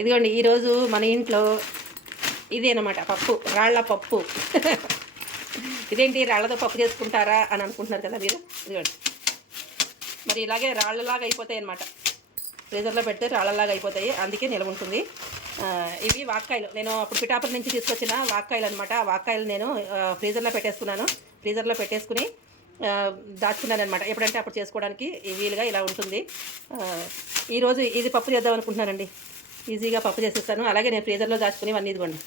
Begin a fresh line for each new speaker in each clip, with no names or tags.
ఇదిగోండి ఈరోజు మన ఇంట్లో ఇదేనమాట పప్పు రాళ్ళ పప్పు. ఇదేంటి రాళ్ళతో పప్పు చేసుకుంటారా అని అనుకుంటున్నారు కదా మీరు? ఇదిగోండి. మరి ఇలాగే రాళ్ళలాగా అయిపోతాయి అనమాట ఫ్రీజర్లో పెడితే రాళ్ళలాగా అయిపోతాయి అందుకే నిలవ ఉంటుంది. ఇవి వాక్కాయలు. నేను అప్పుడు పిఠాపురం నుంచి తీసుకొచ్చిన వాక్కాయలు అనమాట ఆ వాక్కాయలు నేను ఫ్రీజర్లో పెట్టేసుకున్నాను. ఫ్రీజర్లో పెట్టేసుకుని దాచుకున్నాను అనమాట ఎప్పుడంటే అప్పుడు చేసుకోవడానికి వీలుగా ఇలా ఉంటుంది. ఈరోజు ఇది పప్పు చేద్దాం అనుకుంటున్నానండి ఈజీగా పప్పు చేసేస్తాను. అలాగే నేను ఫ్రీజర్లో దాచుకుని ఇవన్నీ ఇదిగోండి.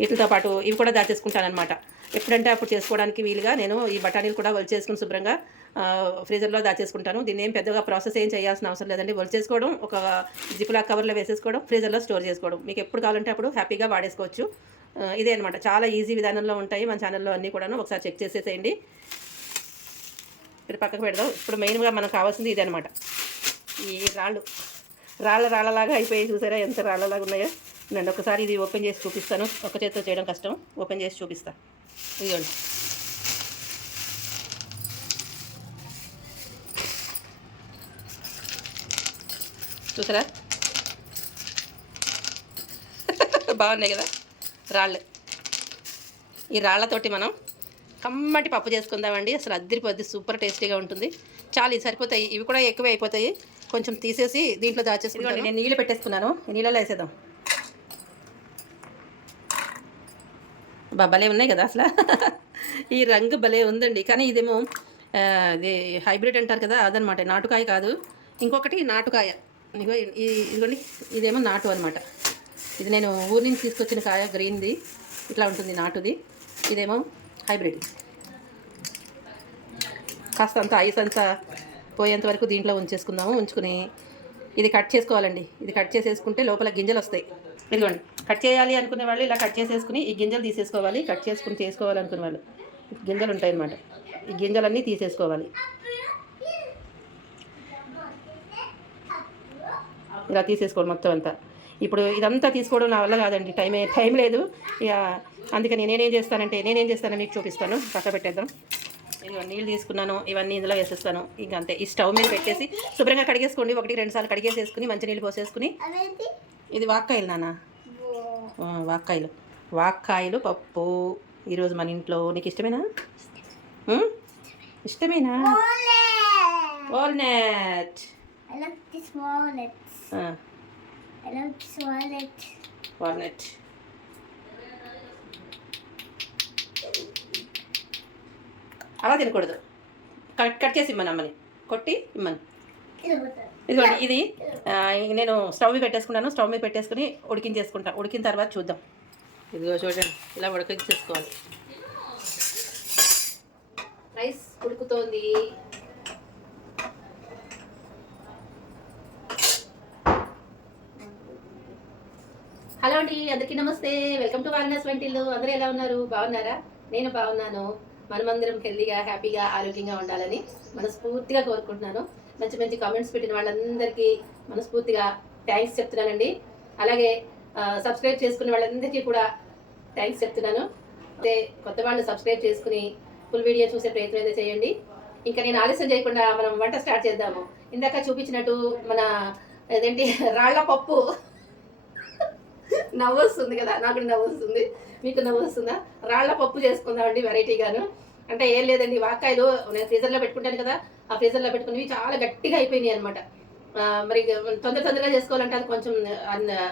వీటితో పాటు ఇవి కూడా దాచేసుకుంటాను అనమాట ఎప్పుడంటే అప్పుడు చేసుకోవడానికి వీలుగా నేను ఈ బఠానీలు కూడా చేసుకుని శుభ్రంగా ఫ్రీజర్లో దాచేసుకుంటాను. దీన్ని ఏం పెద్దగా ప్రాసెస్ ఏం చేయాల్సిన అవసరం లేదండి. చేసుకోవడం ఒక జిప్లా కవర్లో వేసేసుకోవడం ఫ్రీజర్లో స్టోర్ చేసుకోవడం. మీకు ఎప్పుడు కావాలంటే అప్పుడు హ్యాపీగా వాడేసుకోవచ్చు. ఇదే అనమాట చాలా ఈజీ విధానంలో ఉంటాయి మన ఛానల్లో అన్నీ కూడాను. ఒకసారి చెక్ చేసేసేయండి. ఇది పక్కకు పెడదాం. ఇప్పుడు మెయిన్గా మనకు కావాల్సింది ఇదే అనమాట ఈ రాళ్ళు. రాళ్ళ రాళ్ళలాగా అయిపోయి చూసారా? ఎంత రాళ్ళలాగా ఉన్నాయో? నేను ఒకసారి ఇది ఓపెన్ చేసి చూపిస్తాను. ఒక చేతితో చేయడం కష్టం. ఓపెన్ చేసి చూపిస్తా. ఇదిగోండి. చూసారా? బాగున్నాయి కదా రాళ్ళు. ఈ రాళ్ళతోటి మనం కమ్మటి పప్పు చేసుకుందామండి. అసలు అద్దరిపోద్ది సూపర్ టేస్టీగా ఉంటుంది. చాలా ఇవి సరిపోతాయి. ఇవి కూడా ఎక్కువ అయిపోతాయి. కొంచెం తీసేసి దీంట్లో దాచేసుకుంటాను. నేను నీళ్ళు పెట్టేసుకున్నాను. ఈ నీళ్ళలో వేసేద్దాం. భలే ఉన్నాయి కదా అసలు. ఈ రంగు భలే ఉందండి. కానీ ఇదేమో ఇది హైబ్రిడ్ అంటారు కదా అదనమాట. నాటుకాయ కాదు. ఇంకొకటి నాటుకాయ. ఇగో ఇదిగోండి. ఇదేమో నాటు అనమాట ఇది నేను ఊరి నుంచి తీసుకొచ్చిన కాయ గ్రీన్ది. ఇట్లా ఉంటుంది నాటుది. ఇదేమో హైబ్రిడ్. కాస్త అంత ఐస్ అంతా పోయేంత వరకు దీంట్లో ఉంచేసుకుందాము ఉంచుకుని ఇది కట్ చేసుకోవాలండి. ఇది కట్ చేసేసుకుంటే లోపల గింజలు వస్తాయి. ఇదిగోండి కట్ చేయాలి అనుకునే వాళ్ళు ఇలా కట్ చేసేసుకుని ఈ గింజలు తీసేసుకోవాలి. కట్ చేసుకుని చేసుకోవాలి అనుకునే వాళ్ళు. గింజలు ఉంటాయి అన్నమాట ఈ గింజలన్నీ తీసేసుకోవాలి. ఇలా తీసేసుకోవాలి మొత్తం అంతా. ఇప్పుడు ఇదంతా తీసుకోవడం నా వల్ల కాదండి. టైం టైం లేదు. ఇక అందుకని నేనేం చేస్తానంటే నేనేం చేస్తానో మీకు చూపిస్తాను. పక్క పెట్టేద్దాం. ఇదిగో నీళ్ళు తీసుకున్నాను ఇవన్నీ ఇందులో వేసేస్తాను. ఇంక అంతే. ఈ స్టవ్ మీద పెట్టేసి శుభ్రంగా కడిగేసుకోండి. ఒకటి రెండు సార్లు కడిగేసేసుకుని మంచి నీళ్ళు పోసేసుకుని. ఇది వాక్కాయలు నాన్న. వాక్కాయలు. వాక్కాయలు పప్పు. ఈరోజు మన ఇంట్లో నీకు ఇష్టమేనా? ఇష్టమేనా? వాల్నట్
I
అలా తినకూడదు. కట్ కట్ చేసి ఇమ్మను అమ్మని. కొట్టి ఇమ్మను. ఇదిగోండి ఇది నేను స్టవ్ మీద పెట్టేసుకున్నాను. స్టవ్ మీద పెట్టేసుకుని ఉడికించేసుకుంటా. ఉడికిన తర్వాత చూద్దాం. ఇదిగో చూడండి ఇలా ఉడికించేసుకోవాలి. రైస్ ఉడుకుతోంది. హలో అండి అందరికీ నమస్తే. వెల్కమ్ టు వారణాసి వంటిల్లు. అందరూ ఎలా ఉన్నారు? బాగున్నారా? నేను బాగున్నాను. మనమందరం హెల్దీగా హ్యాపీగా ఆరోగ్యంగా ఉండాలని మనస్ఫూర్తిగా కోరుకుంటున్నాను. మంచి మంచి కామెంట్స్ పెట్టిన వాళ్ళందరికీ మనస్ఫూర్తిగా థ్యాంక్స్ చెప్తున్నానండి. అలాగే సబ్స్క్రైబ్ చేసుకున్న వాళ్ళందరికీ కూడా థ్యాంక్స్ చెప్తున్నాను. అయితే కొత్త వాళ్ళు సబ్స్క్రైబ్ చేసుకుని ఫుల్ వీడియో చూసే ప్రయత్నం అయితే చేయండి. ఇంకా నేను ఆలస్యం చేయకుండా మనం వంట స్టార్ట్ చేద్దాము. ఇందాక చూపించినట్టు మన అదేంటి రాళ్ళ పప్పు. నవ్వు వస్తుంది కదా నాకు నవ్వు వస్తుంది మీకు నవ్వు వస్తుందా రాళ్ళ పప్పు చేసుకుందామండి వెరైటీగాను అంటే ఏం లేదండి వాకాయలు నేను ఫ్రీజర్లో పెట్టుకుంటాను కదా ఆ ఫ్రీజర్లో పెట్టుకునేవి చాలా గట్టిగా అయిపోయినాయి అనమాట మరి తొందర తొందరగా చేసుకోవాలంటే అది కొంచెం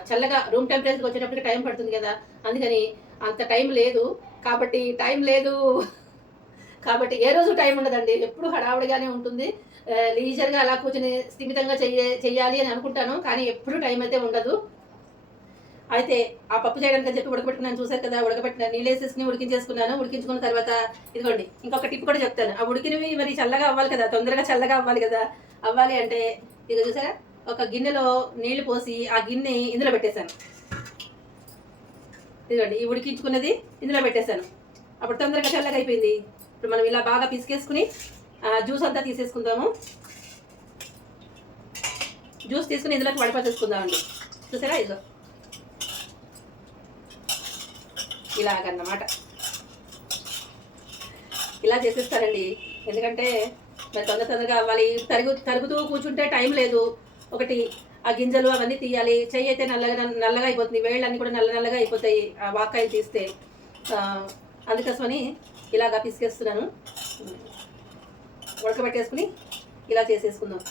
చల్లగా రూమ్ టెంపరేచర్కి వచ్చేటప్పటికి టైం పడుతుంది కదా. అందుకని అంత టైం లేదు. కాబట్టి టైం లేదు. కాబట్టి ఏ రోజు టైం ఉండదండి. ఎప్పుడు హడావుడిగానే ఉంటుంది. లీజర్గా అలా కూర్చొని స్థిమితంగా చెయ్య చెయ్యాలి అని అనుకుంటాను. కానీ ఎప్పుడు టైం అయితే ఉండదు. అయితే ఆ పప్పు చేయడానికి చెప్పి ఉడకబెట్టుకున్నాను. చూసారు కదా ఉడకబెట్టిన నీళ్ళు వేసేసుకుని ఉడికించేసుకున్నాను. ఉడికించుకున్న తర్వాత ఇదిగోండి ఇంకొక టిప్ కూడా చెప్తాను. ఆ ఉడికినవి మరి చల్లగా అవ్వాలి కదా తొందరగా చల్లగా అవ్వాలి కదా. అవ్వాలి అంటే ఇదిగో చూసారా? ఒక గిన్నెలో నీళ్ళు పోసి ఆ గిన్నె ఇందులో పెట్టేశాను. ఇదిగోండి ఈ ఉడికించుకున్నది ఇందులో పెట్టేశాను. అప్పుడు తొందరగా చల్లగా అయిపోయింది. ఇప్పుడు మనం ఇలా బాగా పిసికేసుకుని జ్యూస్ అంతా తీసేసుకుందాము. జ్యూస్ తీసుకుని ఇందులోకి వడపసేసుకుందామండి చూసారా? ఇదిగో. ఇలాగన్నమాట. ఇలా చేసేస్తానండి ఎందుకంటే మరి తొందర తొందరగా అవ్వాలి. తరుగు తరుగుతూ కూర్చుంటే టైం లేదు. ఒకటి ఆ గింజలు అవన్నీ తీయాలి. చెయ్యి అయితే నల్లగా నల్లగా అయిపోతుంది. వేళ్ళన్నీ కూడా నల్ల నల్లగా అయిపోతాయి ఆ వాక్కాయలు తీస్తే. అందుకోసమని ఇలాగా పిసికేస్తున్నాను. ఉడకబెట్టేసుకుని ఇలా చేసేసుకుందాం.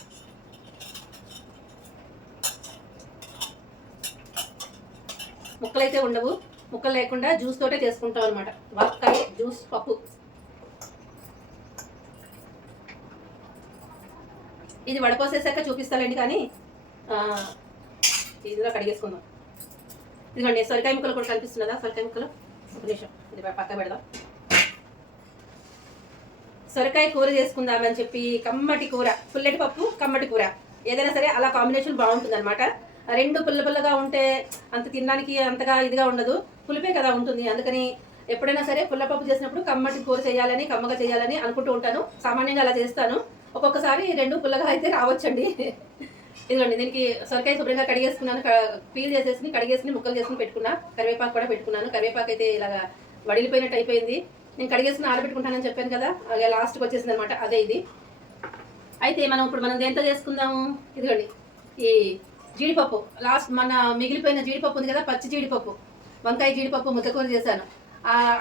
ముక్కలైతే ఉండవు. ముక్కలు లేకుండా జ్యూస్ తోటే చేసుకుంటాం అనమాట వాక్కాయ జ్యూస్ పప్పు. ఇది వడపోసేసాక చూపిస్తానండి కానీ ఇదిలో కడిగేసుకుందాం. ఇదిగోండి సొరకాయ ముక్కలు కూడా కనిపిస్తున్నదా సొరకాయ ముక్కలు? ఒక నిమిషం. ఇది పక్క పెడదాం. సొరకాయ కూర చేసుకుందామని చెప్పి కమ్మటి కూర పుల్లటి పప్పు కమ్మటి కూర. ఏదైనా సరే అలా కాంబినేషన్ బాగుంటుంది అనమాట రెండు పుల్ల పుల్లగా ఉంటే అంత తినడానికి అంతగా ఇదిగా ఉండదు. పులిపే కదా ఉంటుంది. అందుకని ఎప్పుడైనా సరే పుల్లపప్పు చేసినప్పుడు కమ్మటి కూర చేయాలని కమ్మగా చేయాలని అనుకుంటూ ఉంటాను. సామాన్యంగా అలా చేస్తాను. ఒక్కొక్కసారి రెండు పుల్లగా అయితే రావచ్చండి. ఇదిగోండి దీనికి సొరకాయ శుభ్రంగా కడిగేసుకున్నాను. పీల్ చేసేసి కడిగేసుకుని ముక్కలు చేసుకుని పెట్టుకున్నా. కరివేపాకు కూడా పెట్టుకున్నాను. కరివేపాకు అయితే ఇలాగా వడిలిపోయినట్టు అయిపోయింది. నేను కడిగేసుకుని ఆరబెట్టుకుంటానని చెప్పాను కదా అలాగే లాస్ట్కి వచ్చేసింది అనమాట అదే ఇది. అయితే మనం ఇప్పుడు మనం దేంతో చేసుకుందాము? ఇదిగోండి ఈ జీడిపప్పు. లాస్ట్ మన మిగిలిపోయిన జీడిపప్పు ఉంది కదా పచ్చి జీడిపప్పు. వంకాయ జీడిపప్పు ముద్దకూర చేశాను.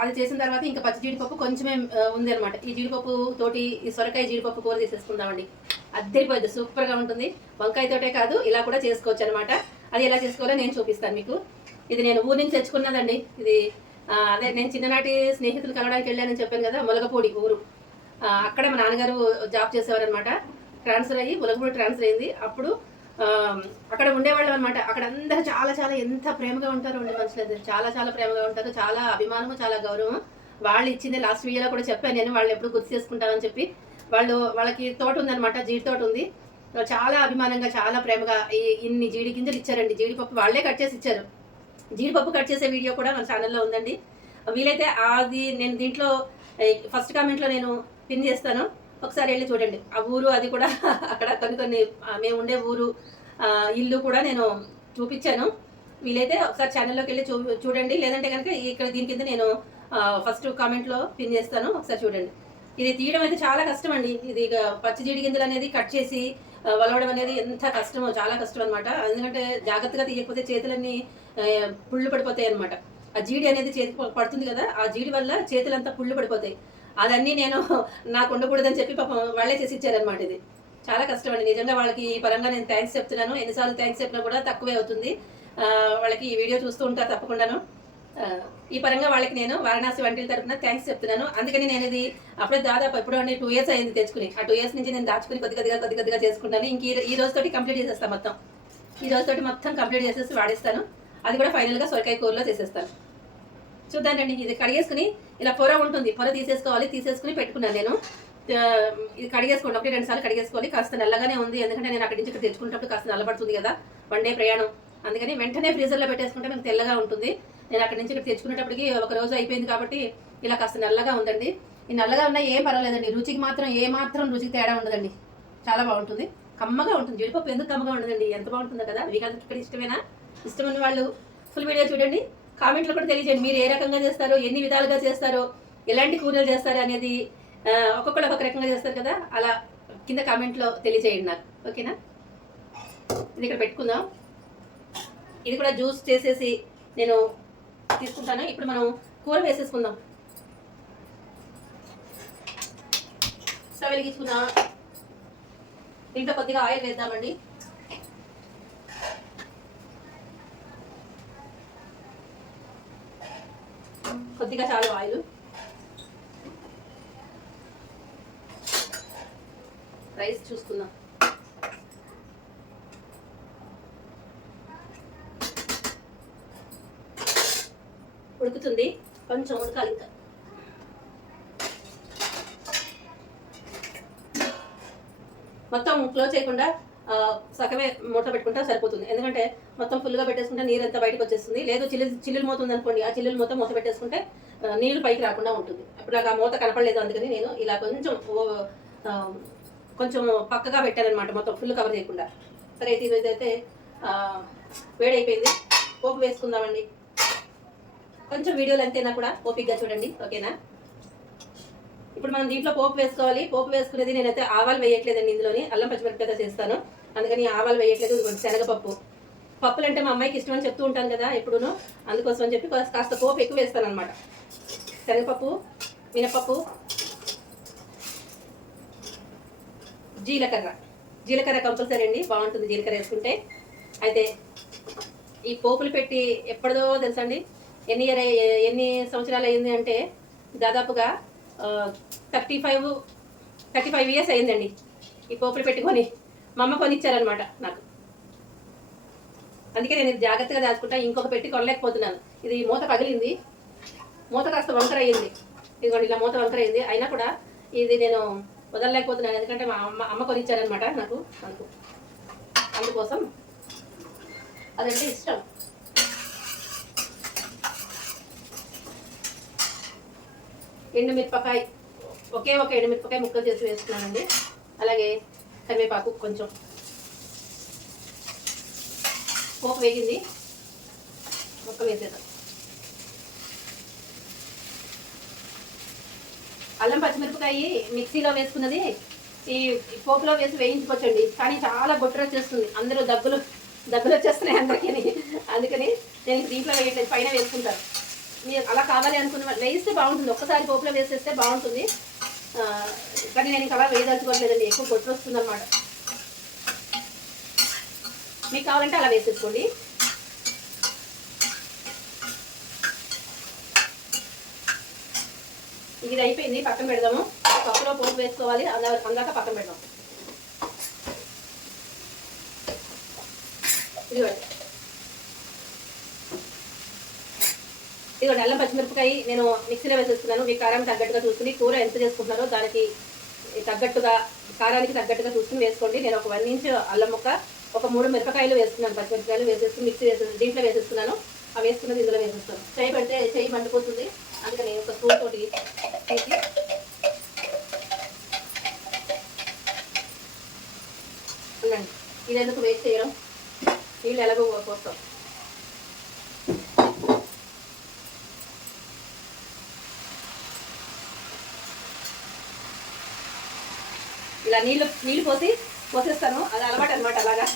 అది చేసిన తర్వాత ఇంకా పచ్చి జీడిపప్పు కొంచెమే ఉంది అనమాట ఈ జీడిపప్పు తోటి ఈ సొరకాయ జీడిపప్పు కూర చేసేసుకుందామండి. అద్దరిపోయింది సూపర్గా ఉంటుంది. వంకాయతోటే కాదు ఇలా కూడా చేసుకోవచ్చు అనమాట అది ఎలా చేసుకోవాలో నేను చూపిస్తాను మీకు. ఇది నేను ఊరి నుంచి తెచ్చుకున్నదండి. ఇది అదే నేను చిన్ననాటి స్నేహితులు కలవడానికి వెళ్ళానని చెప్పాను కదా ములగపూడి ఊరు. అక్కడ మా నాన్నగారు జాబ్ చేసేవారనమాట ట్రాన్స్ఫర్ అయ్యి ములగపూడి ట్రాన్స్ఫర్ అయింది. అప్పుడు అక్కడ ఉండేవాళ్ళం అనమాట అక్కడ అందరూ చాలా చాలా ఎంత ప్రేమగా ఉంటారు ఉండే మనుషులు చాలా చాలా ప్రేమగా ఉంటారు. చాలా అభిమానము చాలా గౌరవం వాళ్ళు ఇచ్చింది లాస్ట్ వీడియోలో కూడా చెప్పాను నేను వాళ్ళు ఎప్పుడు గుర్తు చేసుకుంటానని చెప్పి. వాళ్ళు వాళ్ళకి తోట ఉందనమాట జీడి తోట ఉంది. చాలా అభిమానంగా చాలా ప్రేమగా ఈ- ఇన్ని జీడి గింజలు ఇచ్చారండి. జీడిపప్పు వాళ్ళే కట్ చేసి ఇచ్చారు. జీడిపప్పు కట్ చేసే వీడియో కూడా మన ఛానల్లో ఉందండి. వీలైతే అది నేను దీంట్లో ఫస్ట్ కామెంట్లో నేను పిన్ చేస్తాను. ఒకసారి వెళ్ళి చూడండి. ఆ ఊరు అది కూడా అక్కడ కొన్ని కొన్ని మేము ఉండే ఊరు ఇల్లు కూడా నేను చూపించాను. వీలైతే ఒకసారి ఛానల్లోకి వెళ్ళి చూ చూడండి. లేదంటే కనుక ఇక్కడ దీని కింద నేను ఫస్ట్ కామెంట్లో పిన్ చేస్తాను. ఒకసారి చూడండి. ఇది తీయడం అయితే చాలా కష్టం అండి. ఇది పచ్చి జీడి గింజలు అనేది కట్ చేసి వలవడం అనేది ఎంత కష్టమో చాలా కష్టం అనమాట ఎందుకంటే జాగ్రత్తగా తీయకపోతే చేతులన్నీ పుళ్ళు పడిపోతాయి అనమాట ఆ జీడి అనేది చేతికి పడుతుంది కదా ఆ జీడి వల్ల చేతులంతా పుళ్ళు పడిపోతాయి. అదన్నీ నేను నాకు ఉండకూడదని చెప్పి పాపం వాళ్ళే చేసి ఇచ్చారనమాట ఇది. చాలా కష్టం అండి నిజంగా వాళ్ళకి ఈ పరంగా నేను థ్యాంక్స్ చెప్తున్నాను. ఎన్నిసార్లు థ్యాంక్స్ చెప్పినా కూడా తక్కువే అవుతుంది. వాళ్ళకి ఈ వీడియో చూస్తూ ఉంటా తప్పకుండాను. ఈ పరంగా వాళ్ళకి నేను వారణాసి వంటల తరపున థ్యాంక్స్ చెప్తున్నాను. అందుకని నేను ఇది అప్పుడే దాదాపు ఎప్పుడో అంటే టూ ఇయర్స్ అయింది తెచ్చుకుని. ఆ టూ ఇయర్స్ నుంచి నేను దాచుకుని కొద్ది కొద్దిగా కొద్ది కొద్దిగా చేసుకుంటాను ఇంక ఈ- ఈ రోజుతోటి కంప్లీట్ చేసేస్తాను మొత్తం. ఈ రోజుతోటి మొత్తం కంప్లీట్ చేసేసి వాడేస్తాను. అది కూడా ఫైనల్గా సొరకాయ కూరలో చేసేస్తాను. చూద్దానండి ఇది కడిగేసుకుని ఇలా పొర ఉంటుంది. పొర తీసేసుకోవాలి. తీసేసుకుని పెట్టుకున్నాను నేను. ఇది కడిగేసుకోండి. ఒకటి రెండు సార్లు కడిగేసుకోవాలి. కాస్త నల్లగానే ఉంది. ఎందుకంటే నేను అక్కడి నుంచి ఇక్కడ తెచ్చుకున్నప్పుడు కాస్త నల్లబడుతుంది కదా. వన్ డే ప్రయాణం. అందుకని వెంటనే ఫ్రీజర్లో పెట్టేసుకుంటే మనకు తెల్లగా ఉంటుంది. నేను అక్కడి నుంచి ఇక్కడ తెచ్చుకునేటప్పటికి ఒక రోజు అయిపోయింది కాబట్టి ఇలా కాస్త నల్లగా ఉందండి. ఈ నల్లగా ఉన్నా ఏం పర్వాలేదండి. రుచికి మాత్రం ఏ మాత్రం రుచికి తేడా ఉండదండి. చాలా బాగుంటుంది. కమ్మగా ఉంటుంది. జీడిపప్పు ఎందుకు కమ్మగా ఉండదండి? ఎంత బాగుంటుందో కదా. మీకు అందరికీ ఇక్కడ ఇష్టమేనా? ఇష్టమైన వాళ్ళు ఫుల్ వీడియో చూడండి. కామెంట్లో కూడా తెలియజేయండి. మీరు ఏ రకంగా చేస్తారో ఎన్ని విధాలుగా చేస్తారో ఎలాంటి కూరలు చేస్తారు అనేది ఒక్కొక్కరు ఒక్కొక్క రకంగా చేస్తారు కదా? అలా కింద కామెంట్లో తెలియజేయండి నాకు. ఓకేనా? ఇది ఇక్కడ పెట్టుకుందాం. ఇది కూడా జ్యూస్ చేసేసి నేను తీసుకుంటాను. ఇప్పుడు మనం కూర వేసేసుకుందాం. స్టవ్ వెలిగించుకుందాం. దీంట్లో కొద్దిగా ఆయిల్ వేద్దామండి. కొద్దిగా చాలు ఆయిల్. రైస్ చూసుకుందాం ఉడుకుతుంది. కొంచెం ఉడకాలి ఇంకా. మొత్తం క్లోజ్ చేయకుండా సగమే మూట పెట్టుకుంటే సరిపోతుంది. ఎందుకంటే మొత్తం ఫుల్గా పెట్టేసుకుంటే నీరు అంతా బయటకు వచ్చేస్తుంది. లేదు చిల్లు చిల్లులు మూత ఉందనుకోండి ఆ చిల్లులు మొత్తం మూత పెట్టేసుకుంటే నీళ్ళు నీళ్ళు పైకి రాకుండా ఉంటుంది. అప్పుడు నాకు ఆ మూత కనపడలేదు అందుకని నేను ఇలా కొంచెం ఓ- కొంచెం పక్కగా పెట్టానమాట మొత్తం ఫుల్ కవర్ చేయకుండా. సరే అయితే ఈరోజు అయితే వేడైపోయింది. పోపు వేసుకుందామండి. కొంచెం వీడియోలు అంతేనా కూడా? ఓపిక్గా చూడండి. ఓకేనా? ఇప్పుడు మనం దీంట్లో పోపు వేసుకోవాలి. పోపు వేసుకునేది నేనైతే ఆవాలు వేయట్లేదండి ఇందులోని. అల్లం పచ్చిమిరపకాయ చేస్తాను. అందుకని ఆవాలు వేయట్లేదు. శనగపప్పు. పప్పులు అంటే మా అమ్మాయికి ఇష్టం అని చెప్తూ ఉంటాను కదా ఎప్పుడూ అందుకోసం అని చెప్పి కాస్త- కాస్త పోపు ఎక్కువ వేస్తాను అనమాట శనగపప్పు మినపప్పు జీలకర్ర. జీలకర్ర కంపల్సరీ అండి బాగుంటుంది జీలకర్ర వేసుకుంటే. అయితే ఈ పోపులు పెట్టి ఎప్పటిదో తెలుసండి ఎన్ని ఇయర్ ఎన్ని సంవత్సరాలు అయింది అంటే దాదాపుగా thirty five thirty five years అయిందండి ఈ పోపులు పెట్టుకొని. మా అమ్మ కొనిచ్చారనమాట నాకు. అందుకే నేను జాగ్రత్తగా దాచుకుంటా. ఇంకొక పెట్టి కొనలేకపోతున్నాను. ఇది మూత పగిలింది. మూత కాస్త వంకర అయ్యింది. ఇదిగోండి ఇలా మూత వంకర అయింది అయినా కూడా ఇది నేను వదలలేకపోతున్నాను. ఎందుకంటే మా అమ్మ అమ్మ కొనిచ్చారనమాట నాకు. అందుకు అందుకోసం అదంటే ఇష్టం. ఎండుమిరపకాయ ఒకే ఒక ఎండుమిరపకాయ ముక్కలు చేసి వేసుకున్నానండి. అలాగే కరివేపాకు కొంచెం. పోపు వేగింది. ముక్కలు వేసేద్దాం. అల్లం పచ్చిమిరపకాయ మిక్సీలో వేసుకున్నది. ఈ పోపులో వేసి వేయించుకోవచ్చండి. కానీ చాలా బొట్టరు వచ్చేస్తుంది అందరూ దగ్గులు దగ్గులు వచ్చేస్తున్నాయి అందరికీ. అందుకని నేను దీంట్లో వేయట్లేదు. పైన వేసుకుంటాను. మీరు అలా కావాలి అనుకున్న వేయిస్తే బాగుంటుంది. ఒక్కసారి పోపులో వేసేస్తే బాగుంటుంది. కానీ నేను ఇంకా అలా వేయదలుచుకోవట్లేదండి. ఎక్కువ బొట్టరు వస్తుంది అనమాట మీకు కావాలంటే అలా వేసేసుకోండి. ఇది అయిపోయింది పక్కన పెడదాము. పప్పులో పోపు వేసుకోవాలి అందాక పక్కన పెడదాం. ఇదిగోండి ఇదిగోండి అల్లం పచ్చిమిరపకాయ నేను మిక్సీలో వేసేస్తున్నాను మీ కారం తగ్గట్టుగా చూసుకుని కూర ఎంత చేసుకుంటున్నారో దానికి తగ్గట్టుగా కారానికి తగ్గట్టుగా చూసుకుని వేసుకోండి. నేను ఒక వన్ ఇంచ్ అల్లం ముక్క ఒక మూడు మిరపకాయలు వేస్తున్నాను పచ్చిమిరపకాయలు వేసేసి మిక్సీ వేసేసి దీంట్లో వేసేస్తున్నాను అవి వేసుకున్నది ఇందులో వేసేస్తాను. చేయి పడితే చేయి మండిపోతుంది. అందుకని ఒక స్పూన్ తోటి తీసి ఉండండి. ఇది ఎందుకు వేస్ట్ చేయడం? నీళ్ళు ఎలాగో పోస్తాం. ఇలా నీళ్ళు నీళ్ళు పోసి పోసేస్తాను. అది అలవాటు అనమాట అలాగా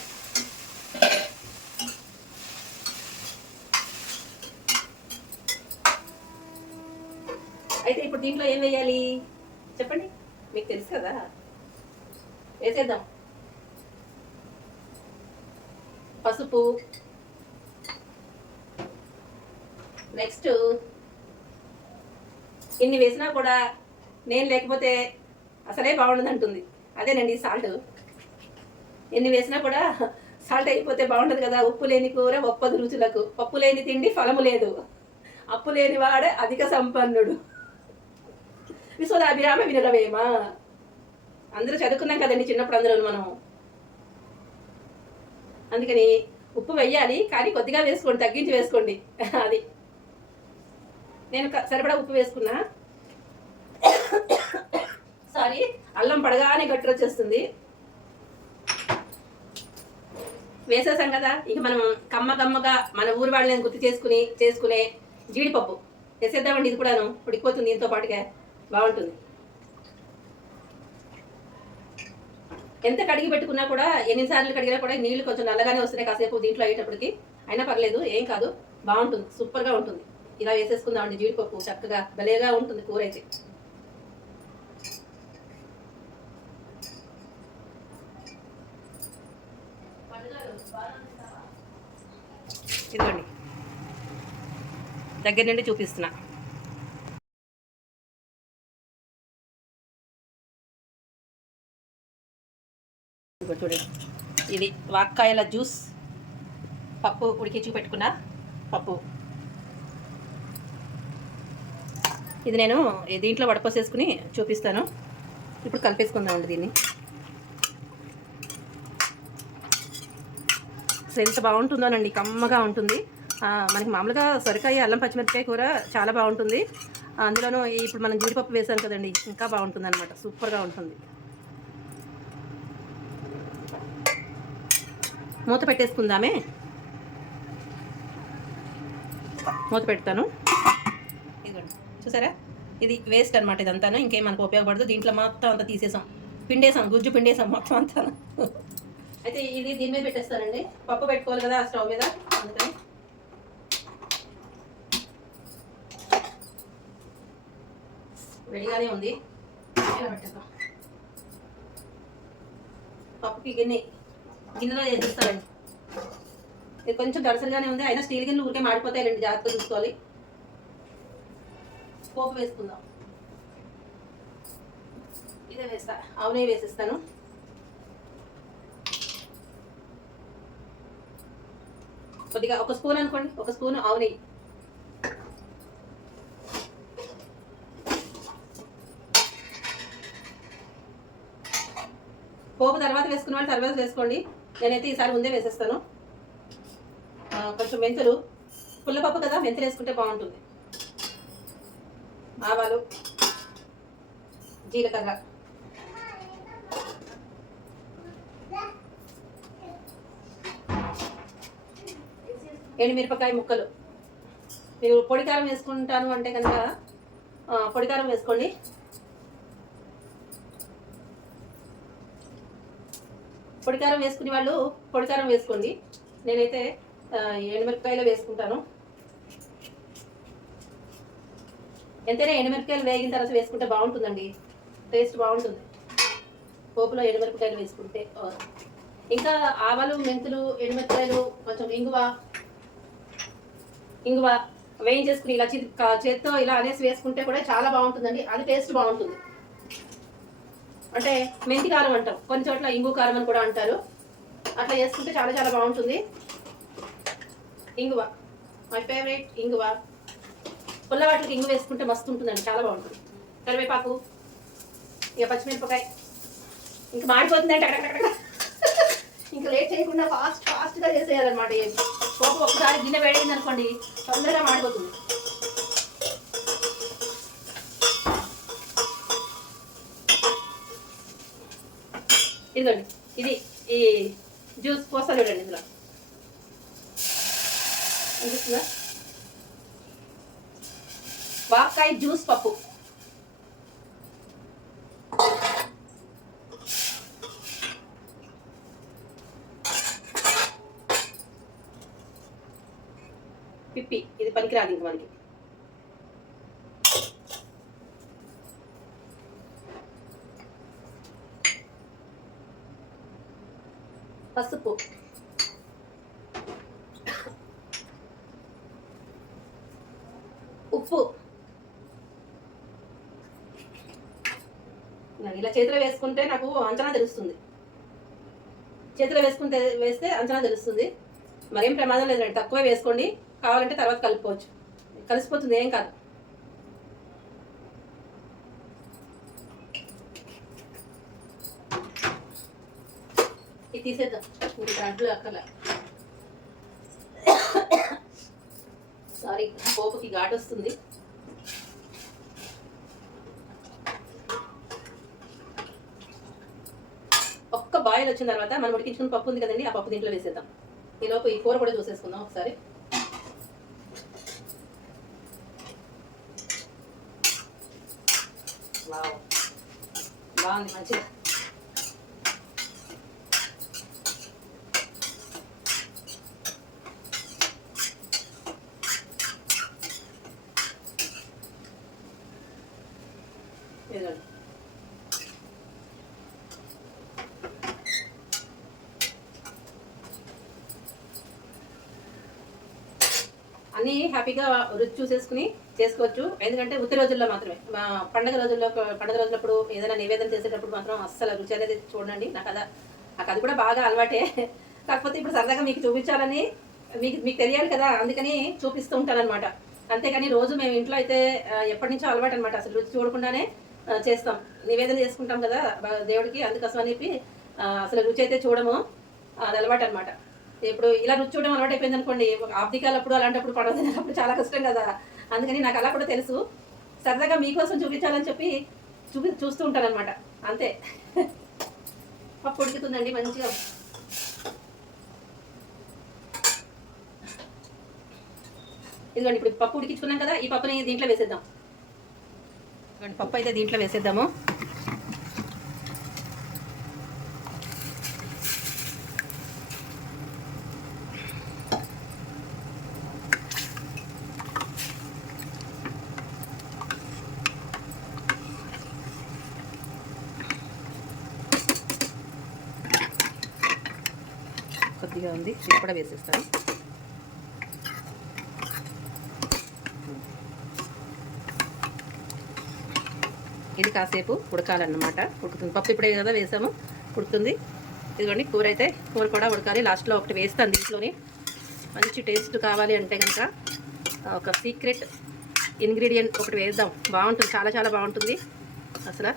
అయితే ఇప్పుడు దీంట్లో ఏం వేయాలి? చెప్పండి. మీకు తెలుసు కదా? వేసేద్దాం. పసుపు. నెక్స్ట్ ఇన్ని వేసినా కూడా నేను లేకపోతే అసలే బాగుండదు అంటుంది అదేనండి సాల్ట్ ఎన్ని వేసినా కూడా సాల్ట్ అయిపోతే బాగుండదు కదా? ఉప్పు లేని కూర ఒప్పదు రుచులకు. పప్పు లేని తిండి ఫలము లేదు. అప్పు లేని వాడే అధిక సంపన్నుడు. విశ్వదాభిరామ వినరవేమా అందరూ చదువుకున్నాం కదండి చిన్నప్పుడు అందరూ మనం. అందుకని ఉప్పు వెయ్యాలి కానీ కొద్దిగా వేసుకోండి తగ్గించి వేసుకోండి. అది. నేను సరిపడా ఉప్పు వేసుకున్నా. సారీ అల్లం పడగానే గట్టి వచ్చేస్తుంది. వేసేసాం కదా ఇక మనం కమ్మ కమ్మగా మన ఊరి వాళ్ళని గుర్తు చేసుకుని చేసుకునే జీడిపప్పు. వేసేద్దామండి ఇది కూడాను ఉడికిపోతుంది దీంతో పాటుగా. బాగుంటుంది. ఎంత కడిగి పెట్టుకున్నా కూడా ఎన్నిసార్లు కడిగినా కూడా నీళ్ళు కొంచెం నల్లగానే వస్తున్నాయి కాసేపు దీంట్లో అయ్యేటప్పటికి. అయినా పర్లేదు ఏం కాదు. బాగుంటుంది సూపర్గా ఉంటుంది. ఇలా వేసేసుకుందామండి జీడిపప్పు చక్కగా భలేగా ఉంటుంది కూర అయితే. ఇదిగోండి. దగ్గర నుండి చూపిస్తున్నా. ఇదిగో చూడండి ఇది వాక్కాయల జ్యూస్. పప్పు ఉడికించి పెట్టుకున్న పప్పు. ఇది నేను దీంట్లో వడపోసేసుకుని చూపిస్తాను. ఇప్పుడు కలిపేసుకుందామండి దీన్ని. అసలు ఎంత బాగుంటుందోనండి కమ్మగా ఉంటుంది. మనకి మామూలుగా సొరకాయ అల్లం పచ్చిమిరపకాయ కూర చాలా బాగుంటుంది. అందులోనూ ఇప్పుడు మనం జీడిపప్పు వేసాం కదండి ఇంకా బాగుంటుంది అనమాట సూపర్గా ఉంటుంది. మూత పెట్టేసుకుందామే. మూత పెడతాను. ఇదిగోండి. చూసారా? ఇది వేస్ట్ అనమాట ఇదంతాను. ఇంకేం మనకు ఉపయోగపడదు. దీంట్లో మొత్తం అంతా తీసేసాం. పిండేసాం. గుజ్జు పిండేసాం మొత్తం అంతా. అయితే ఇది దీని మీద పెట్టేస్తానండి. పప్పు పెట్టుకోవాలి కదా స్టవ్ మీద. అందుకని. రెడీగానే ఉంది. పప్పుకి గిన్నె. గిన్నెలో చేస్తారండి. ఇది కొంచెం గడసరిగానే ఉంది. అయినా స్టీల్ గిన్నెలు ఊరికే మాడిపోతాయండి జాగ్రత్తగా చూసుకోవాలి. పోపు వేసుకుందాం. ఇదే వేస్తా. అవునే వేసేస్తాను. కొద్దిగా ఒక స్పూన్ అనుకోండి. ఒక స్పూన్ ఆవు నెయ్యి. పోపు తర్వాత వేసుకున్న వాళ్ళు తర్వాత వేసుకోండి. నేనైతే ఈసారి ముందే వేసేస్తాను. కొంచెం మెంతులు. పుల్లపప్పు కదా మెంతులు వేసుకుంటే బాగుంటుంది. ఆవాలు జీలకర్ర. ఎండుమిరపకాయ ముక్కలు. మీరు పొడికారం వేసుకుంటాను అంటే కనుక పొడికారం వేసుకోండి. పొడికారం వేసుకునే వాళ్ళు పొడికారం వేసుకోండి. నేనైతే ఎండుమిరపకాయలు వేసుకుంటాను. ఎంతైనా ఎండుమిరపకాయలు వేగిన తర్వాత వేసుకుంటే బాగుంటుందండి. టేస్ట్ బాగుంటుంది. పోపులో ఎండుమిరపకాయలు వేసుకుంటే ఇంకా ఆవాలు మెంతులు ఎండుమిరపకాయలు కొంచెం ఇంగువ ఇంగువ వేయించేసుకుని ఇలా చేత్తో ఇలా అనేసి వేసుకుంటే కూడా చాలా బాగుంటుందండి. అది టేస్ట్ బాగుంటుంది. అంటే మెంతి కారం అంటాం. కొన్ని చోట్ల ఇంగు కారం అని కూడా అంటారు. అట్లా చేసుకుంటే చాలా చాలా బాగుంటుంది. ఇంగువ. మై ఫేవరెట్ ఇంగువ. పుల్లవాటికి ఇంగు వేసుకుంటే మస్తు ఉంటుందండి చాలా బాగుంటుంది. కరివేపాకు ఇక పచ్చిమిరపకాయ. ఇంకా మాడిపోతుందంటే అక్కడక్కడ ఇంకా లేట్ చేయకుండా ఫాస్ట్ ఫాస్ట్గా చేసేయాలన్నమాట ఈ పోపు ఒకసారి గిన్నె వేడైంది అనుకోండి తొందరగా మాడిపోతుంది. ఇదిగోండి. ఇది ఈ జ్యూస్ పోసా చూడండి ఇందులో. అనిపిస్తుందా? వాకాయ జ్యూస్ పప్పు. పిప్పి ఇది పనికిరాదు ఇంక మనకి పసుపు ఉప్పు ఇలా- ఇలా చేతిలో వేసుకుంటే నాకు అంచనా తెలుస్తుంది చేతిలో వేసుకుంటే వేస్తే అంచనా తెలుస్తుంది. మరేం ప్రమాదం లేదండి. తక్కువే వేసుకోండి. కావాలంటే తర్వాత కలుపుకోవచ్చు. కలిసిపోతుంది ఏం కాదు. ఇది తీసేద్దాం. ఇంక దాంట్లో అక్కల సారీ పోపుకి ఘాటు వస్తుంది. ఒక్క బాయిల్ వచ్చిన తర్వాత మనం ఉడికించుకున్న పప్పు ఉంది కదండి ఆ పప్పు దీంట్లో వేసేద్దాం. ఈ లోపు ఈ కూర కూడా చూసేసుకుందాం ఒకసారి. బాగుంది మంచిగా ఇదిగోండి. అన్నీ హ్యాపీగా రుచి చూసేసుకుని చేసుకోవచ్చు. ఎందుకంటే ఉత్తి రోజుల్లో మాత్రమే. మా పండగ రోజుల్లో పండగ రోజులప్పుడు ఏదైనా నివేదన చేసేటప్పుడు మాత్రం అస్సలు రుచి అనేది చూడండి. నాకు అదా నాకు అది కూడా బాగా అలవాటే. కాకపోతే ఇప్పుడు సరదాగా మీకు చూపించాలని మీకు మీకు తెలియాలి కదా. అందుకని చూపిస్తూ ఉంటాను అనమాట అంతేకాని రోజు మేము ఇంట్లో అయితే ఎప్పటి నుంచో అలవాటు అనమాట అసలు రుచి చూడకుండానే చేస్తాం. నివేదన చేసుకుంటాం కదా దేవుడికి అందుకోసం అని చెప్పి అసలు రుచి అయితే చూడము. అది అలవాటు అనమాట ఇప్పుడు ఇలా రుచి చూడడం అలవాటు అయిపోయింది అనుకోండి ఆబ్దికాలప్పుడు అలాంటప్పుడు పడవ తినేటప్పుడు చాలా కష్టం కదా. అందుకని నాకు అలా కూడా తెలుసు. సరదాగా మీకోసం చూపించాలని చెప్పి చూపి చూస్తూ ఉంటాను అనమాట అంతే. పప్పు ఉడుకుతుందండి మంచిగా. ఇదిగోండి ఇప్పుడు పప్పు ఉడికించుకున్నాం కదా ఈ పప్పుని దీంట్లో వేసేద్దాం. పప్పు అయితే దీంట్లో వేసేద్దాము కొద్దిగా ఉంది. ఇది కూడా వేసేస్తాను. ఇది కాసేపు ఉడకాలన్నమాట. ఉడుకుతుంది. పప్పు ఇప్పుడే కదా వేసాము. ఉడుకుతుంది. ఇదిగోండి కూర అయితే కూర కూడా ఉడకాలి. లాస్ట్లో ఒకటి వేస్తాను దీంట్లోని. మంచి టేస్ట్ కావాలి అంటే కనుక ఒక సీక్రెట్ ఇంగ్రీడియంట్ ఒకటి వేద్దాం. బాగుంటుంది. చాలా చాలా బాగుంటుంది. అసలు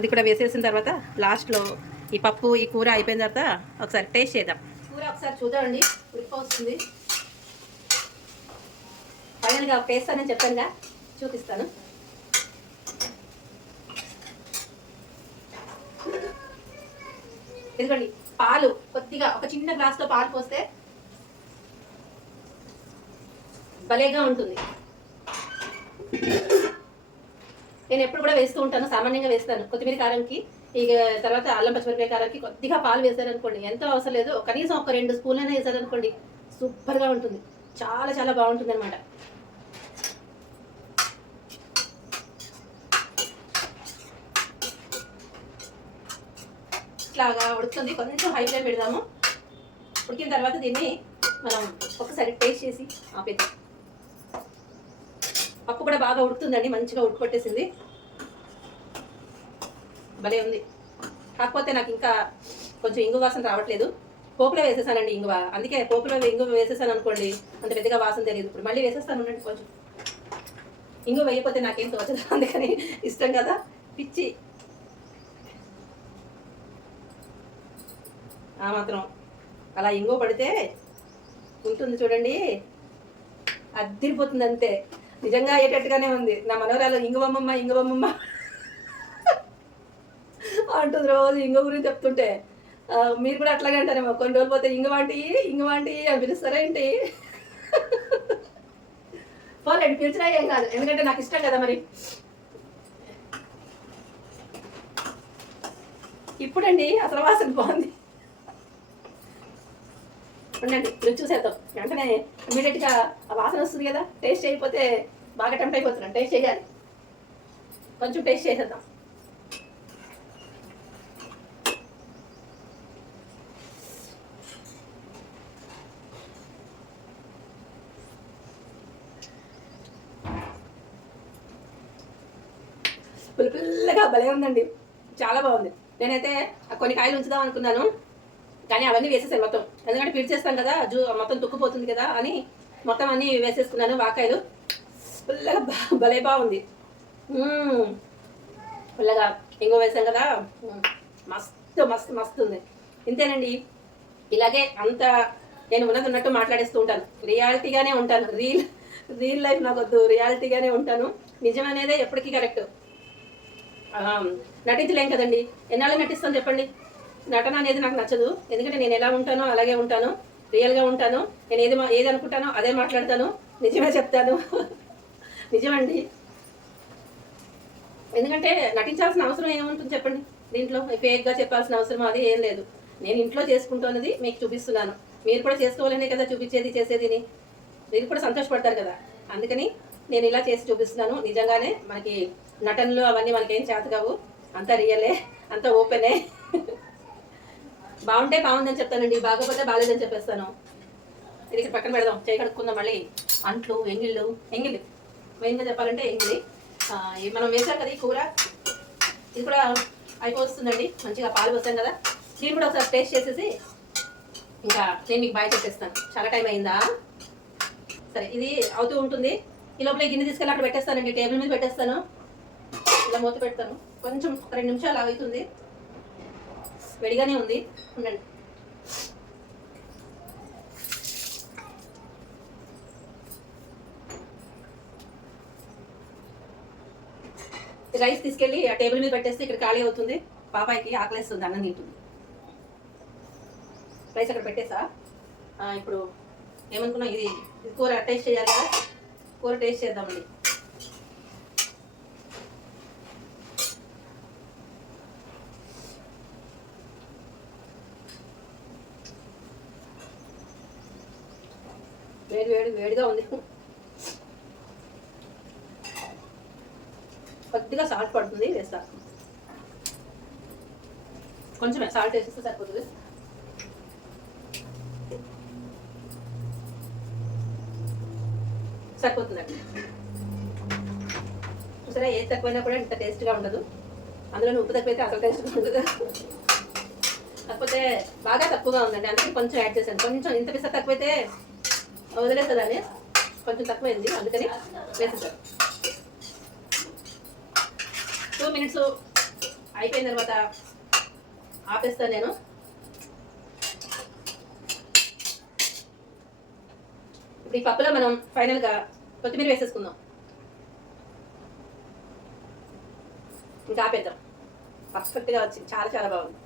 అది కూడా వేసేసిన తర్వాత లాస్ట్లో ఈ పప్పు ఈ కూర అయిపోయిన తర్వాత ఒకసారి టేస్ట్ చేద్దాం. కూర ఒకసారి చూద్దామండి. ఉడిపోతుంది ఫైనల్గా వేస్తానని చెప్పానుగా. చూపిస్తాను. ఎందుకండి పాలు. కొద్దిగా ఒక చిన్న గ్లాస్లో పాలు పోస్తే భలేగా ఉంటుంది. నేను ఎప్పుడు కూడా వేస్తూ ఉంటాను సామాన్యంగా వేస్తాను. కొత్తిమీర కారంకి ఇక తర్వాత అల్లం పచ్చిమిరపకాయ కారంకి కొద్దిగా పాలు వేసారనుకోండి ఎంతో అవసరం లేదు. కనీసం ఒక రెండు స్పూన్లైనా వేసారనుకోండి సూపర్గా ఉంటుంది. చాలా చాలా బాగుంటుంది అనమాట ఇట్లాగా ఉడుకుతుంది. కొంచెం హై ఫ్లేమ్ పెడదాము. ఉడికిన తర్వాత దీన్ని మనం ఒకసారి టేస్ట్ చేసి ఆపేద్దాం. పప్పు కూడా బాగా ఉడుకుతుందండి మంచిగా ఉడుకొట్టేసింది. భలే ఉంది. కాకపోతే నాకు ఇంకా కొంచెం ఇంగు వాసన రావట్లేదు. పోపులో వేసేసానండి ఇంగువ. అందుకే పోపులో ఇంగువ వేసేసాను అనుకోండి అంత పెద్దగా వాసన తెలియదు. ఇప్పుడు మళ్ళీ వేసేస్తాను ఉండండి కొంచెం. ఇంగు వేయకపోతే నాకేం తోచదు. అందుకని ఇష్టం కదా. పిచ్చి. ఆ మాత్రం. అలా ఇంగువ పడితే ఉంటుంది చూడండి. అద్దిరిపోతుంది అంతే. నిజంగా అయ్యేటట్టుగానే ఉంది. నా మనవరాలు ఇంగువమ్మమ్మ ఇంగువమ్మమ్మ అంటుంది రోజు ఇంగ గురించి చెప్తుంటే. మీరు కూడా అట్లాగే అంటారేమో. కొన్ని రోజులు పోతే ఇంగ వాంటి ఇంగ వాంటి అని పిలుస్తారా ఏంటి? పోలేండి పిలిచినా ఏం కాదు. ఎందుకంటే నాకు ఇష్టం కదా మరి. ఇప్పుడండి అసలు వాసన బాగుంది. ఉండండి రుచి చూసేద్దాం. వెంటనే ఇమీడియట్గా ఆ వాసన వస్తుంది కదా టేస్ట్ చేయకపోతే బాగా టెంప్ట్ అయిపోతున్నాను. టేస్ట్ చేయాలి. కొంచెం టేస్ట్ చేసేద్దాం. పులిపిల్లగా భలే ఉందండి. చాలా బాగుంది. నేనైతే కొన్ని కాయలు ఉంచుదాం అనుకున్నాను. కానీ అవన్నీ వేసేసాను మొత్తం. ఎందుకంటే పిడిచేస్తాం కదా జూ మొత్తం తుక్కుపోతుంది కదా అని మొత్తం అన్నీ వేసేసుకున్నాను వాకాయలు. పుల్లగా బా- భలే బాగుంది. పుల్లగా ఇంకో వేసాం కదా. మస్తు మస్తు మస్తు ఉంది. ఇంతేనండి. ఇలాగే అంత నేను ఉన్నది ఉన్నట్టు మాట్లాడేస్తూ ఉంటాను. రియాలిటీగానే ఉంటాను. రీల్ రీల్ లైఫ్ నాకు వద్దు రియాలిటీగానే ఉంటాను. నిజం అనేదే ఎప్పటికీ కరెక్ట్. నటించలేం కదండి. ఎన్నాళ్ళు నటిస్తాను చెప్పండి? నటన అనేది నాకు నచ్చదు. ఎందుకంటే నేను ఎలా ఉంటానో అలాగే ఉంటాను. రియల్గా ఉంటాను. నేను ఏది మా- ఏది అనుకుంటానో అదే మాట్లాడతాను. నిజమే చెప్తాను. నిజమండి. ఎందుకంటే నటించాల్సిన అవసరం ఏముంటుంది చెప్పండి? దీంట్లో ఫేక్గా చెప్పాల్సిన అవసరం అది ఏం లేదు. నేను ఇంట్లో చేసుకుంటున్నది మీకు చూపిస్తున్నాను. మీరు కూడా చేసుకోవాలనే కదా చూపించేది చేసేదిని. మీరు కూడా సంతోషపడతారు కదా. అందుకని నేను ఇలా చేసి చూపిస్తున్నాను. నిజంగానే మనకి నటనలు అవన్నీ మనకేం చేత కావు అంతా రియలే అంతా ఓపెనే బాగుంటే బాగుందని చెప్తానండి బాగోపోతే బాగాలేదని చెప్పేస్తాను. ఇది ఇక్కడ పక్కన పెడదాం చేయి కడుక్కుందాం మళ్ళీ. అంట్లు ఎంగిళ్ళు ఎంగిళ్ళు. మెయిన్గా చెప్పాలంటే ఎంగిలి. మనం వేసాం కదా ఈ కూర ఇది కూడా అయిపోతుందండి మంచిగా పాలు పోస్తాం కదా. దీన్ని కూడా ఒకసారి టేస్ట్ చేసేసి ఇంకా నేను మీకు బాయ్ చెప్పేస్తాను. చాలా టైం అయిందా? సరే ఇది అవుతూ ఉంటుంది. ఈ లోపల గిన్నె తీసుకెళ్ళి అక్కడ పెట్టేస్తానండి టేబుల్ మీద పెట్టేస్తాను. ఇలా మూత పెడతాను. కొంచెం రెండు నిమిషాలు అవుతుంది వేడిగానే ఉంది. ఉండండి. రైస్ తీసుకెళ్ళి ఆ టేబుల్ మీద పెట్టేస్తే ఇక్కడ ఖాళీ అవుతుంది. పాపాయికి ఆకలేస్తుంది అన్నం తింటుంది. రైస్ అక్కడ పెట్టేసా? ఇప్పుడు ఏమనుకున్నా ఇది ఇది కూర టేస్ట్ చేయాలి కదా? కూర టేస్ట్ చేద్దామండి. వేడి వేడి వేడిగా ఉంది. కొద్దిగా సాల్ట్ పడుతుంది వేస్తా. కొంచెమే సాల్ట్ వేసేస్తే సరిపోతుంది. సరిపోతుందండి. చూసారా ఏది తక్కువైనా కూడా ఇంత టేస్ట్గా ఉండదు. అందులో ఉప్పు తక్కువైతే అసలు టేస్ట్ ఉండదు. కాకపోతే బాగా తక్కువగా ఉందండి. అందుకే కొంచెం యాడ్ చేశాను. కొంచెం ఇంత పిస తక్కువైతే వదిలేస్తుందని కొంచెం తక్కువైంది అందుకని వేసేసాను టూ మినిట్స్ అయిపోయిన తర్వాత ఆపేస్తాను నేను. ఇప్పుడు ఈ పప్పులో మనం ఫైనల్గా కొత్తిమీర వేసేసుకుందాం. ఇంకా ఆపేద్దాం. పర్ఫెక్ట్గా వచ్చింది. చాలా చాలా బాగుంది.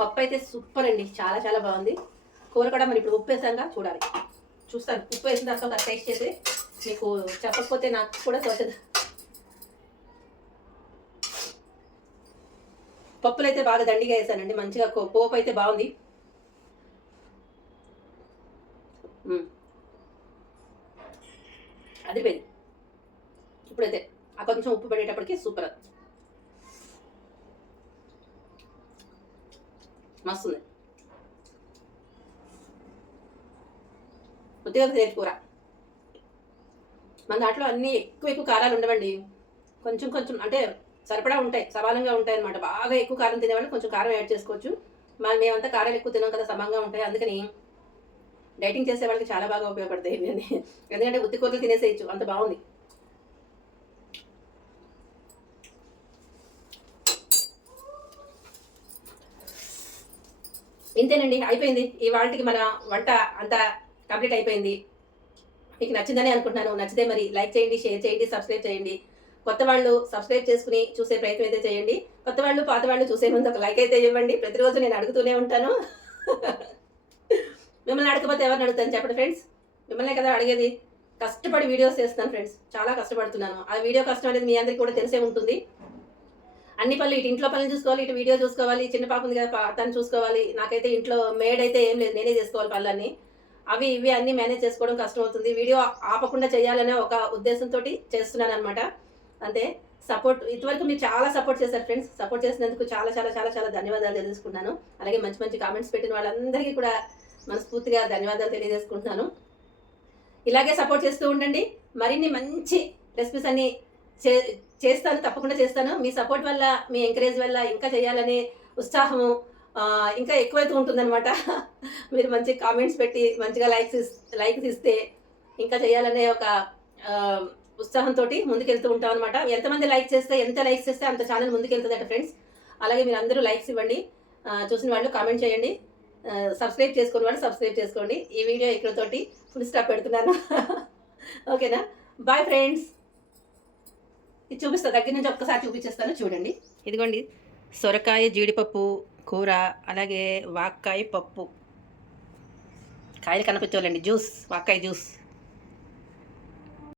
పప్పు అయితే సూపర్ అండి చాలా చాలా బాగుంది. కూర కూడా మరి ఇప్పుడు ఉప్పు వేసాక చూడాలి. చూస్తాను. ఉప్పు వేసిన తర్వాత ఒకసారి టేస్ట్ చేసి మీకు చెప్పకపోతే నాకు కూడా తోచదు. పప్పులు అయితే బాగా దండిగా వేసానండి. మంచిగా పోపు అయితే బాగుంది. అదిపోయింది ఇప్పుడైతే ఆ కొంచెం ఉప్పు పడేటప్పటికి సూపర్. మస్తుంది ఉద్యోగ తేలి కూర మన దాంట్లో అన్ని ఎక్కువ ఎక్కువ కారాలు ఉండవండి. కొంచెం కొంచెం అంటే సరిపడా ఉంటాయి సమానంగా ఉంటాయి అనమాట బాగా ఎక్కువ కారం తినేవాళ్ళు కొంచెం కారం యాడ్ చేసుకోవచ్చు. మా మేమంతా కారాలు ఎక్కువ తినాం కదా సమానంగా ఉంటాయి. అందుకని డైటింగ్ చేసే వాళ్ళకి చాలా బాగా ఉపయోగపడతాయి. ఇవన్నీ ఎందుకంటే ఉత్తి కూరలు తినేసేయచ్చు. అంత బాగుంది. ఇంతేనండి అయిపోయింది. ఈ వాళ్ళకి మన వంట అంతా కంప్లీట్ అయిపోయింది. మీకు నచ్చిందని అనుకుంటున్నాను. నచ్చితే మరి లైక్ చేయండి షేర్ చేయండి సబ్స్క్రైబ్ చేయండి. కొత్త వాళ్ళు సబ్స్క్రైబ్ చేసుకుని చూసే ప్రయత్నం అయితే చేయండి. కొత్త వాళ్ళు పాత వాళ్ళు చూసే ముందు ఒక లైక్ అయితే ఇవ్వండి. ప్రతిరోజు నేను అడుగుతూనే ఉంటాను. మిమ్మల్ని అడగకపోతే ఎవరిని అడుగుతాను చెప్పండి ఫ్రెండ్స్? మిమ్మల్నే కదా అడిగేది. కష్టపడి వీడియోస్ చేస్తాను ఫ్రెండ్స్. చాలా కష్టపడుతున్నాను. ఆ వీడియో కష్టం అనేది మీ అందరికీ కూడా తెలిసే ఉంటుంది. అన్ని పనులు ఇటు ఇంట్లో పనులు చూసుకోవాలి ఇటు వీడియో చూసుకోవాలి చిన్న పాప ఉంది కదా తను చూసుకోవాలి. నాకైతే ఇంట్లో మేడ్ అయితే ఏం లేదు నేనే చేసుకోవాలి పనులన్నీ. అవి ఇవి అన్ని మేనేజ్ చేసుకోవడం కష్టం అవుతుంది. వీడియో ఆపకుండా చేయాలనే ఒక ఉద్దేశంతో చేస్తున్నాను అనమాట అంతే. సపోర్ట్ ఇంతవరకు మీరు చాలా సపోర్ట్ చేశారు ఫ్రెండ్స్ సపోర్ట్ చేసినందుకు చాలా చాలా చాలా చాలా ధన్యవాదాలు తెలుసుకున్నాను అలాగే మంచి మంచి కామెంట్స్ పెట్టిన వాళ్ళందరికీ కూడా మనస్ఫూర్తిగా ధన్యవాదాలు తెలియజేసుకుంటున్నాను. ఇలాగే సపోర్ట్ చేస్తూ ఉండండి. మరిన్ని మంచి రెసిపీస్ అన్ని చే చేస్తాను తప్పకుండా చేస్తాను. మీ సపోర్ట్ వల్ల మీ ఎంకరేజ్ వల్ల ఇంకా చేయాలనే ఉత్సాహము ఇంకా ఎక్కువైతే ఉంటుందన్నమాట. మీరు మంచి కామెంట్స్ పెట్టి మంచిగా లైక్స్ లైక్స్ ఇస్తే ఇంకా చేయాలనే ఒక ఉత్సాహంతో ముందుకెళ్తూ ఉంటాం అనమాట ఎంతమంది లైక్ చేస్తే ఎంత లైక్స్ చేస్తే అంత ఛానల్ ముందుకెళ్తుందట ఫ్రెండ్స్ అలాగే మీరు అందరూ లైక్స్ ఇవ్వండి. చూసిన వాళ్ళు కామెంట్ చేయండి. సబ్స్క్రైబ్ చేసుకున్న వాళ్ళు సబ్స్క్రైబ్ చేసుకోండి. ఈ వీడియో ఇక్కడతోటి ఫుల్ స్టాప్ పెడుతున్నాను. ఓకేనా బాయ్ ఫ్రెండ్స్ ఇది చూపిస్తా దగ్గర నుంచి ఒక్కసారి చూపించేస్తాను చూడండి. ఇదిగోండి సొరకాయ జీడిపప్పు కూర అలాగే వాక్కాయ పప్పు. కాయలు కనిపించాలండి జ్యూస్ వాక్కాయ జ్యూస్.